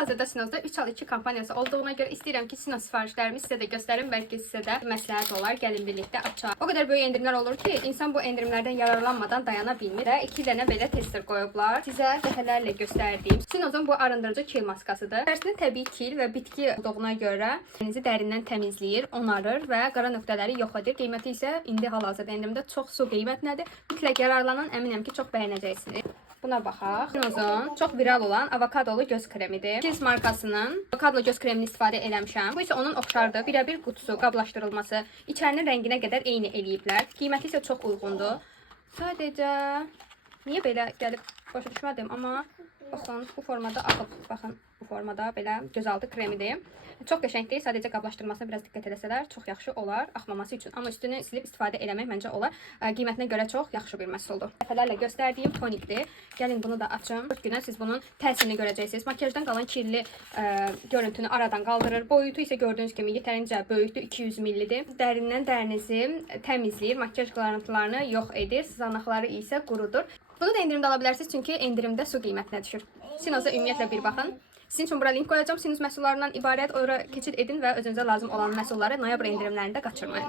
Hal-hazırda Sinozda 3 al 2 kampaniyası olduğuna göre istəyirəm ki, Sinoz sifarişlərimi sizə də göstərim. Bəlkə sizə də məsləhət olar. Gəlin birlikdə açaq. O qədər böyük endirimlər olur ki, insan bu endirimlərdən yararlanmadan dayana bilmir. Və 2 dənə belə tester qoyublar. Sizə dəfələrlə göstərdiyim Sinozun bu arındırıcı kil maskasıdır. İçərisində təbii kil və bitki olduğuna görə dərinizi dərindən təmizləyir, onarır və qara nöqtələri yox edir. Qiyməti isə indi hal-hazırda endirimdə çox su qiymətlidir. Mütləq yararlanan, əminəm ki, çox bəyənəcəksiniz. Buna baxaq. Sinozun çox viral olan avokadolu göz kremidir. Kils markasının avokadolu göz kremini istifadə eləmişəm. Bu isə onun oxşardır. Birəbir qutusu, qablaşdırılması, içərinin rənginə qədər eyni eləyiblər. Qiyməti isə çox uyğundur. Sadəcə niyə belə gəlib başa düşmədim, amma baxın, bu formada axıb. Baxın, bu formada belə gözaltı kremidir. Çox qəşəngdir. Sadəcə qablaşdırmasına biraz diqqət eləsələr çox yaxşı olar axmaması üçün. Amma üstünü silib istifadə eləmək məncə olar. Qiymətinə görə çox yaxşı bir məhsuldur. Dəfələrlə göstərdiyim tonikdir. Gəlin bunu da açım. 4 günə siz bunun təsirini görəcəksiniz. Makyajdan qalan kirli görüntünü aradan qaldırır. Boyutu isə gördüyünüz kimi yetərincə böyükdür. 200 millidir. Dərindən dərinizi təmizləyir. Makyaj qırıntılarını yox edir. Sızanaqları isə qurudur. Bunu da endirimdə ala bilərsiniz, çünki endirimdə su qiymətinə düşür. Sinoza ümumiyyətlə bir baxın. Sizin üçün bura link qoyacağım. Sinoz məhsullarından ibarət ora keçid edin və özünüzə lazım olan məhsulları noyabr endirimlərində qaçırmayın.